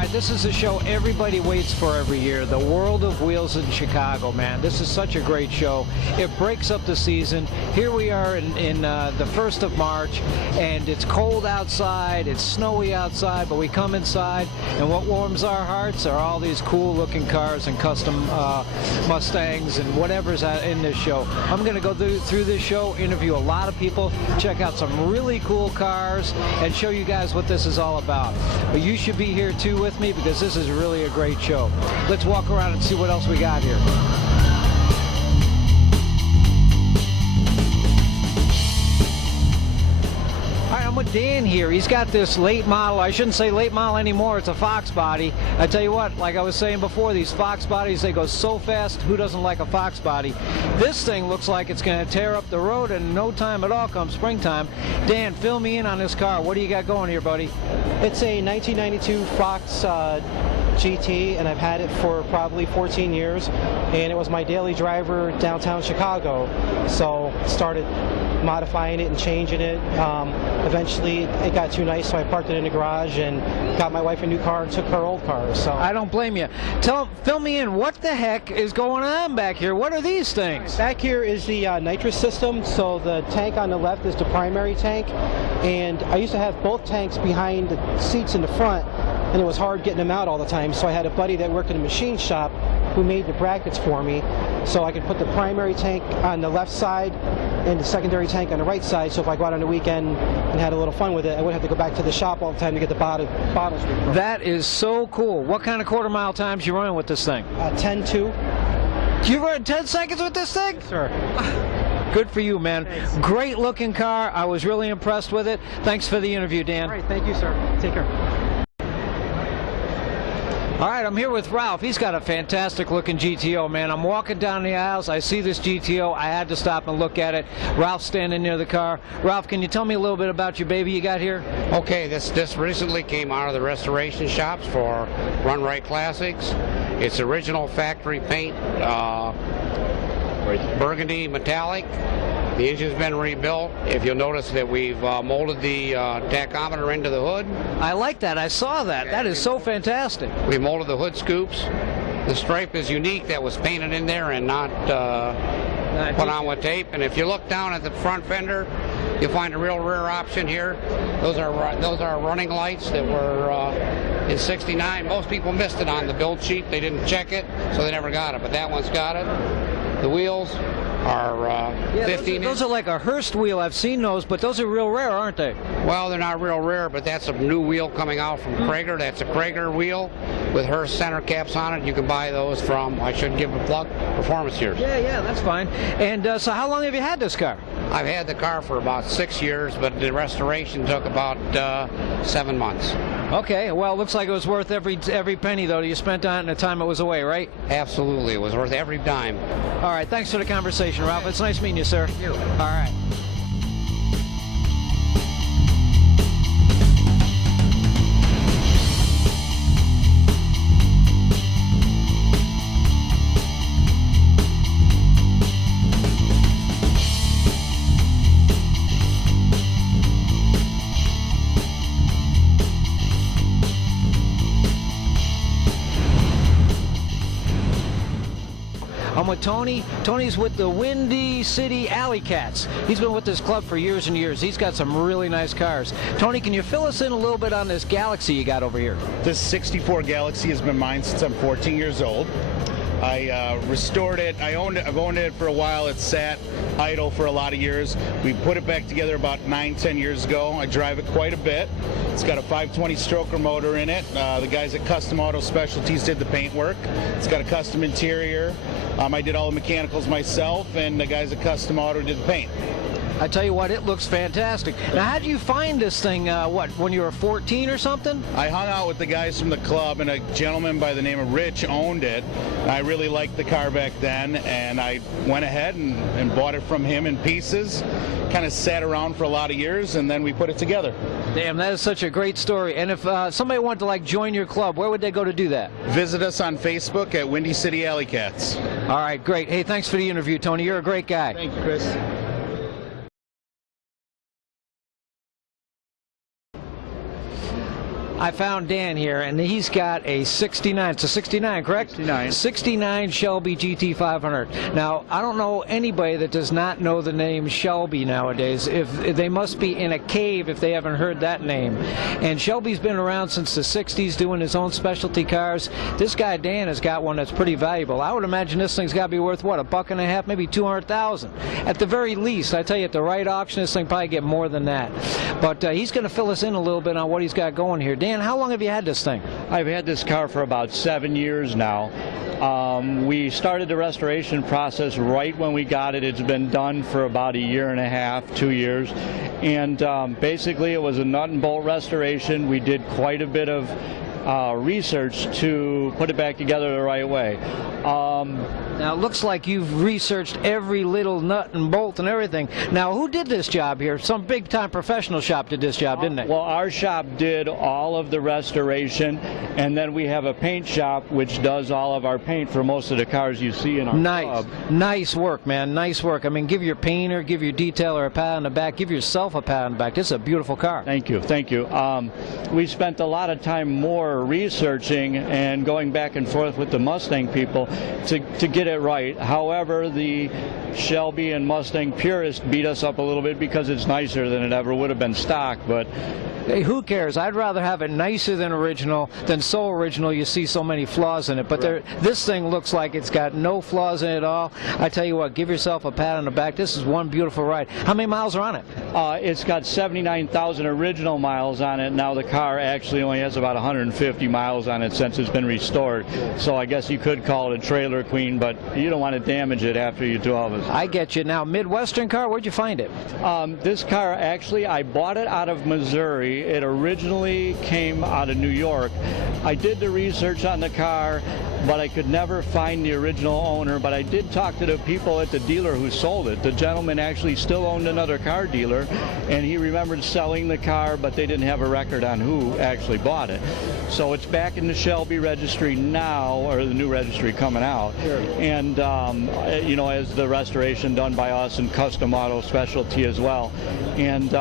right, this is the show everybody waits for every year, the World of Wheels in Chicago, man. This is such a great show. It breaks up the season. Here we are in the 1st of March, and it's cold outside, it's snowy outside, but we come inside, and what warms our hearts are all these cool-looking cars and custom Mustangs and whatever's in this show. I'm going to go through this show, interview a lot of people, check out some really cool cars, and show you guys what this is all about. But you should be here too with me, because this is really a great show. Let's walk around and see what else we got here. I'm with Dan here. He's got this late model. I shouldn't say late model anymore. It's a Fox body. I tell you what, like I was saying before, these Fox bodies, they go so fast. Who doesn't like a Fox body? This thing looks like it's going to tear up the road in no time at all come springtime. Dan, fill me in on this car. What do you got going here, buddy? It's a 1992 Fox GT, and I've had it for probably 14 years, and it was my daily driver downtown Chicago. So started modifying it and changing it. Eventually it got too nice, so I parked it in the garage and got my wife a new car and took her old car. So I don't blame you. Fill me in. What the heck is going on back here? What are these things? Back here is the nitrous system. So the tank on the left is the primary tank, and I used to have both tanks behind the seats in the front, and it was hard getting them out all the time. So I had a buddy that worked in a machine shop who made the brackets for me, so I could put the primary tank on the left side and the secondary tank on the right side, so if I go out on the weekend and had a little fun with it, I wouldn't have to go back to the shop all the time to get the bottles refilled. That is so cool. What kind of quarter-mile times you running with this thing? 10.2. You run 10 seconds with this thing? Yes, sir. Good for you, man. Thanks. Great looking car. I was really impressed with it. Thanks for the interview, Dan. All right, thank you, sir. Take care. All right, I'm here with Ralph. He's got a fantastic looking GTO, man. I'm walking down the aisles. I see this GTO. I had to stop and look at it. Ralph's standing near the car. Ralph, can you tell me a little bit about your baby you got here? Okay, this recently came out of the restoration shops for Run Right Classics. It's original factory paint, burgundy metallic. The engine's been rebuilt. If you'll notice that we've molded the tachometer into the hood. I like that. I saw that. That is so fantastic. We molded the hood scoops. The stripe is unique. That was painted in there and not put on with tape. And if you look down at the front fender, you'll find a real rear option here. Those are running lights that were in '69. Most people missed it on the build sheet. They didn't check it, so they never got it. But that one's got it. The wheels are 15 those are like a Hurst wheel. I've seen those, but those are real rare, aren't they? Well, they're not real rare, but that's a new wheel coming out from Krager. That's a Krager wheel with Hurst center caps on it. You can buy those from, I should give a plug, Performance Years. Yeah, that's fine. And so how long have you had this car? I've had the car for about 6 years, but the restoration took about 7 months. Okay, well, it looks like it was worth every penny, though, you spent on it in the time it was away, right? Absolutely. It was worth every dime. All right, thanks for the conversation, Ralph. It's nice meeting you, sir. Thank you. All right. I'm with Tony. Tony's with the Windy City Alley Cats. He's been with this club for years and years. He's got some really nice cars. Tony, can you fill us in a little bit on this Galaxy you got over here? This 64 Galaxy has been mine since I'm 14 years old. I restored it. I've owned it for a while. It sat idle for a lot of years. We put it back together about 9-10 years ago. I drive it quite a bit. It's got a 520 stroker motor in it. The guys at Custom Auto Specialties did the paint work. It's got a custom interior. I did all the mechanicals myself, and the guys at Custom Auto did the paint. I tell you what, it looks fantastic. Now, how did you find this thing, when you were 14 or something? I hung out with the guys from the club, and a gentleman by the name of Rich owned it. I really liked the car back then, and I went ahead and bought it from him in pieces. Kind of sat around for a lot of years, and then we put it together. Damn, that is such a great story. And if somebody wanted to join your club, where would they go to do that? Visit us on Facebook at Windy City Alley Cats. All right, great. Hey, thanks for the interview, Tony. You're a great guy. Thank you, Chris. I found Dan here, and he's got a 69. It's a 69, correct? 69. 69 Shelby GT500. Now, I don't know anybody that does not know the name Shelby nowadays. If they must be in a cave if they haven't heard that name. And Shelby's been around since the 60s doing his own specialty cars. This guy Dan has got one that's pretty valuable. I would imagine this thing's got to be worth, what, $1.50, maybe $200,000 at the very least. I tell you, at the right auction, this thing probably get more than that. But he's going to fill us in a little bit on what he's got going here. Dan, how long have you had this thing? I've had this car for about 7 years now. We started the restoration process right when we got it. It's been done for about 1.5 years, 2 years. And basically it was a nut and bolt restoration. We did quite a bit of research to put it back together the right way. Now, it looks like you've researched every little nut and bolt and everything. Now, who did this job here? Some big-time professional shop did this job, didn't they? Well, our shop did all of the restoration, and then we have a paint shop which does all of our paint for most of the cars you see in our club. Nice work, man. Nice work. I mean, give your painter, give your detailer a pat on the back. Give yourself a pat on the back. This is a beautiful car. Thank you. Thank you. We spent a lot of time more researching and going back and forth with the Mustang people to get it right. However, the Shelby and Mustang purists beat us up a little bit because it's nicer than it ever would have been stock, but hey, who cares? I'd rather have it nicer than original than so original you see so many flaws in it. But this thing looks like it's got no flaws in it at all. I tell you what, give yourself a pat on the back. This is one beautiful ride. How many miles are on it? It's got 79,000 original miles on it. Now the car actually only has about 150 miles on it since it's been restored. So I guess you could call it a trailer queen, but you don't want to damage it after you do all this. I get you. Now, Midwestern car, where'd you find it? This car, actually, I bought it out of Missouri. It originally came out of New York. I did the research on the car, but I could never find the original owner. But I did talk to the people at the dealer who sold it. The gentleman actually still owned another car dealer, and he remembered selling the car, but they didn't have a record on who actually bought it. So it's back in the Shelby registry now, or the new registry coming out. Sure. And, you know, as the restoration done by us and custom auto specialty as well. And,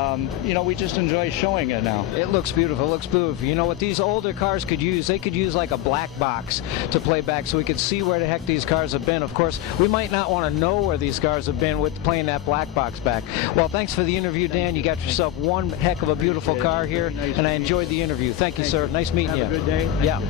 you know, we just enjoy showing it now. It looks beautiful. It looks beautiful. You know what these older cars could use? They could use like a black box to play back so we could see where the heck these cars have been. Of course, we might not want to know where these cars have been with playing that black box back. Well, thanks for the interview, Dan. You got yourself one heck of a beautiful car here, and I enjoyed the interview. Thank you, sir. Nice meeting you. Have a good day. Yeah.